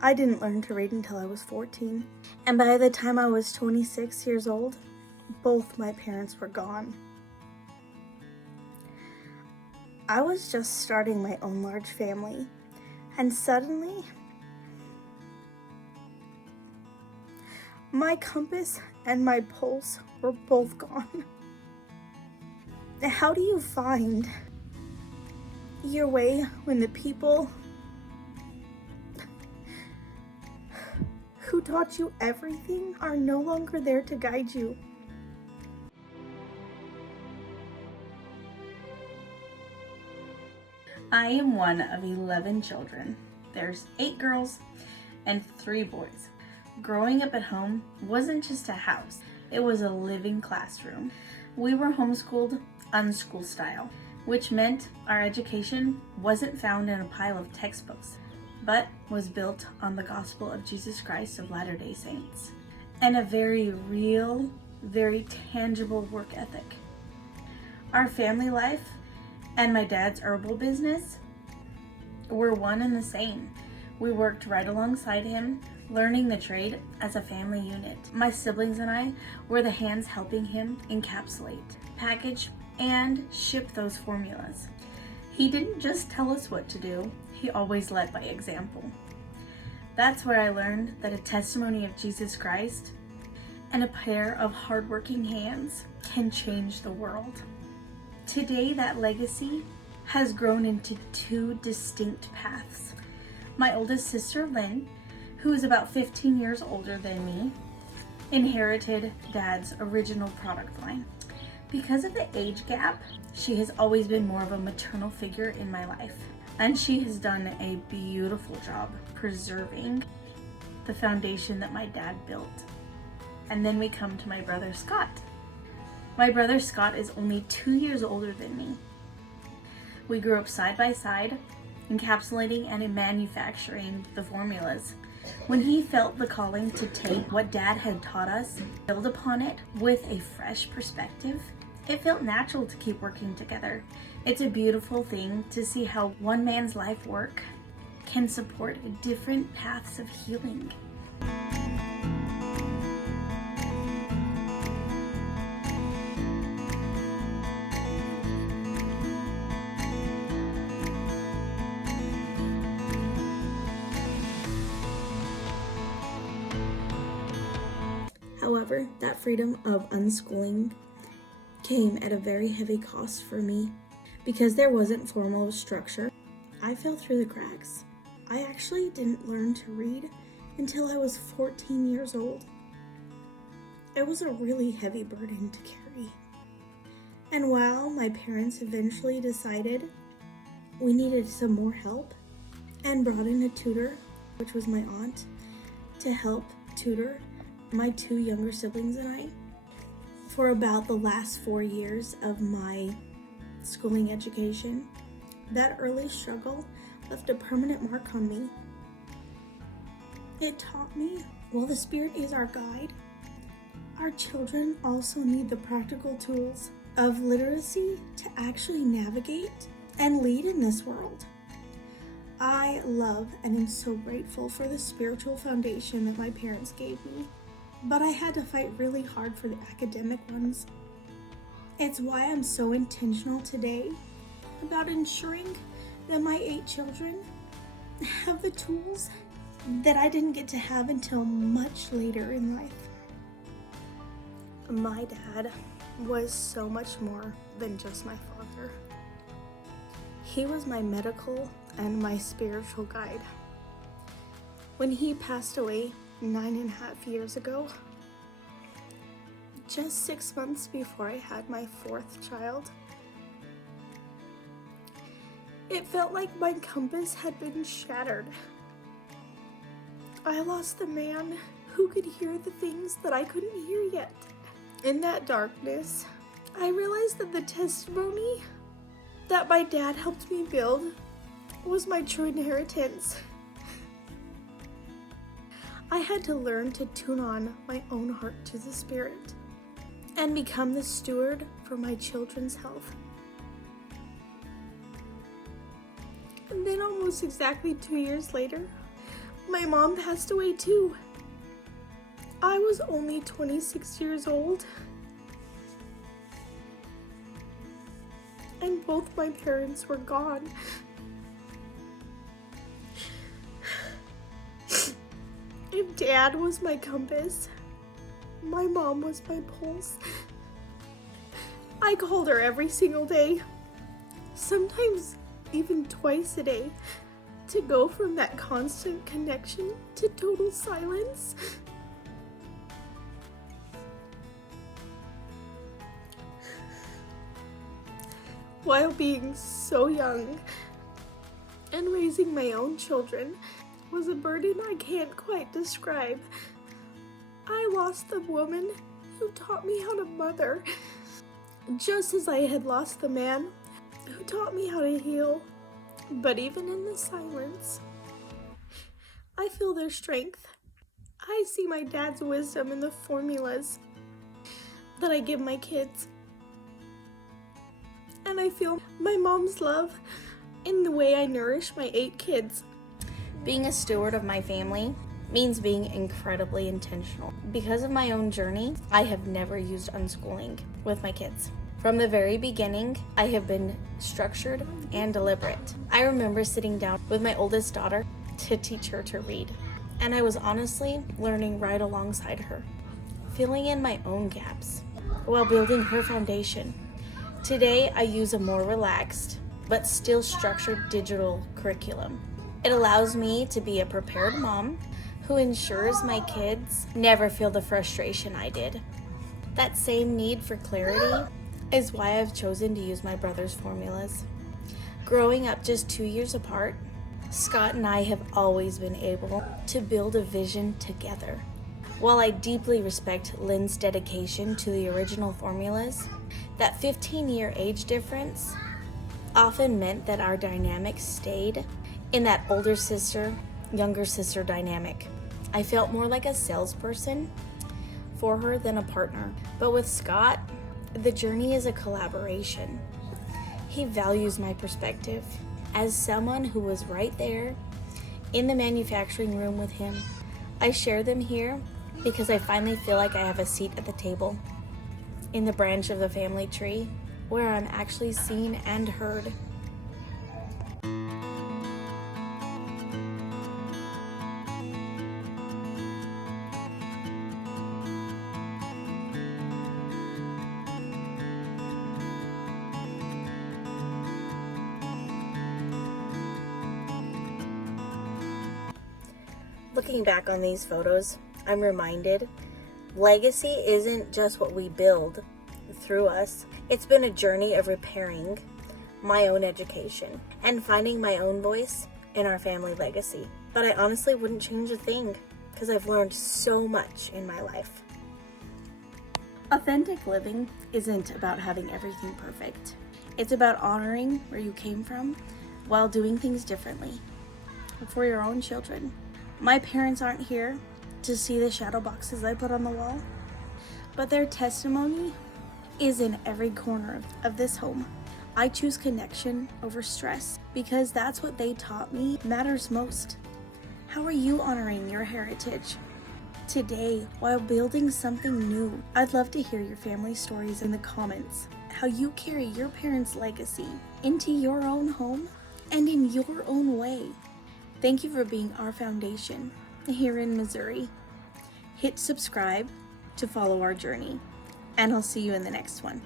I didn't learn to read until I was 14, and by the time I was 26 years old, both my parents were gone. I was just starting my own large family, and suddenly, my compass and my pulse were both gone. How do you find your way when the people who taught you everything are no longer there to guide you? I am one of 11 children. There's 8 girls and 3 boys. Growing up at home wasn't just a house, it was a living classroom. We were homeschooled unschool style, which meant our education wasn't found in a pile of textbooks, but was built on the gospel of Jesus Christ of Latter-day Saints and a very real, very tangible work ethic. Our family life and my dad's herbal business were one and the same. We worked right alongside him, learning the trade as a family unit. My siblings and I were the hands helping him encapsulate, package, and ship those formulas. He didn't just tell us what to do, he always led by example. That's where I learned that a testimony of Jesus Christ and a pair of hardworking hands can change the world. Today, that legacy has grown into 2 distinct paths. My oldest sister, Lynn, who is about 15 years older than me, inherited Dad's original product line. Because of the age gap, she has always been more of a maternal figure in my life, and she has done a beautiful job preserving the foundation that my dad built. And then we come to my brother, Scott. My brother Scott is only 2 years older than me. We grew up side by side, encapsulating and manufacturing the formulas. When he felt the calling to take what Dad had taught us, build upon it with a fresh perspective, it felt natural to keep working together. It's a beautiful thing to see how one man's life work can support different paths of healing. However, that freedom of unschooling came at a very heavy cost for me. Because there wasn't formal structure, I fell through the cracks. I actually didn't learn to read until I was 14 years old. It was a really heavy burden to carry. And while my parents eventually decided we needed some more help and brought in a tutor, which was my aunt, to help tutor my 2 younger siblings and I, for about the last 4 years of my schooling education, that early struggle left a permanent mark on me. It taught me, while the Spirit is our guide, our children also need the practical tools of literacy to actually navigate and lead in this world. I love and am so grateful for the spiritual foundation that my parents gave me, but I had to fight really hard for the academic ones. It's why I'm so intentional today about ensuring that my 8 children have the tools that I didn't get to have until much later in life. My dad was so much more than just my father. He was my medical and my spiritual guide. When he passed away 9.5 years ago, just 6 months before I had my 4th child, it felt like my compass had been shattered. I lost the man who could hear the things that I couldn't hear yet. In that darkness, I realized that the testimony that my dad helped me build was my true inheritance. I had to learn to tune on my own heart to the Spirit and become the steward for my children's health. And then almost exactly 2 years later, My mom passed away too. I was only 26 years old. And both my parents were gone. If Dad was my compass, my mom was my pulse. I called her every single day, sometimes even twice a day, to go from that constant connection to total silence. While being so young and raising my own children was a burden I can't quite describe. I lost the woman who taught me how to mother, just as I had lost the man who taught me how to heal. But even in the silence, I feel their strength. I see my dad's wisdom in the formulas that I give my kids. And I feel my mom's love in the way I nourish my 8 kids. Being a steward of my family means being incredibly intentional. Because of my own journey, I have never used unschooling with my kids. From the very beginning, I have been structured and deliberate. I remember sitting down with my oldest daughter to teach her to read, and I was honestly learning right alongside her, filling in my own gaps while building her foundation. Today, I use a more relaxed but still structured digital curriculum. It allows me to be a prepared mom who ensures my kids never feel the frustration I did. That same need for clarity is why I've chosen to use my brother's formulas. Growing up just 2 years apart, Scott and I have always been able to build a vision together. While I deeply respect Lynn's dedication to the original formulas, that 15-year age difference often meant that our dynamic stayed in that older sister, younger sister dynamic. I felt more like a salesperson for her than a partner. But with Scott, the journey is a collaboration. He values my perspective. As someone who was right there in the manufacturing room with him, I share them here because I finally feel like I have a seat at the table, in the branch of the family tree, where I'm actually seen and heard. Looking back on these photos, I'm reminded legacy isn't just what we build through us. It's been a journey of repairing my own education and finding my own voice in our family legacy. But I honestly wouldn't change a thing because I've learned so much in my life. Authentic living isn't about having everything perfect. It's about honoring where you came from while doing things differently for your own children. My parents aren't here to see the shadow boxes I put on the wall, but their testimony is in every corner of this home. I choose connection over stress because that's what they taught me matters most. How are you honoring your heritage today while building something new? I'd love to hear your family stories in the comments, how you carry your parents' legacy into your own home and in your own way. Thank you for being our foundation here in Missouri. Hit subscribe to follow our journey, and I'll see you in the next one.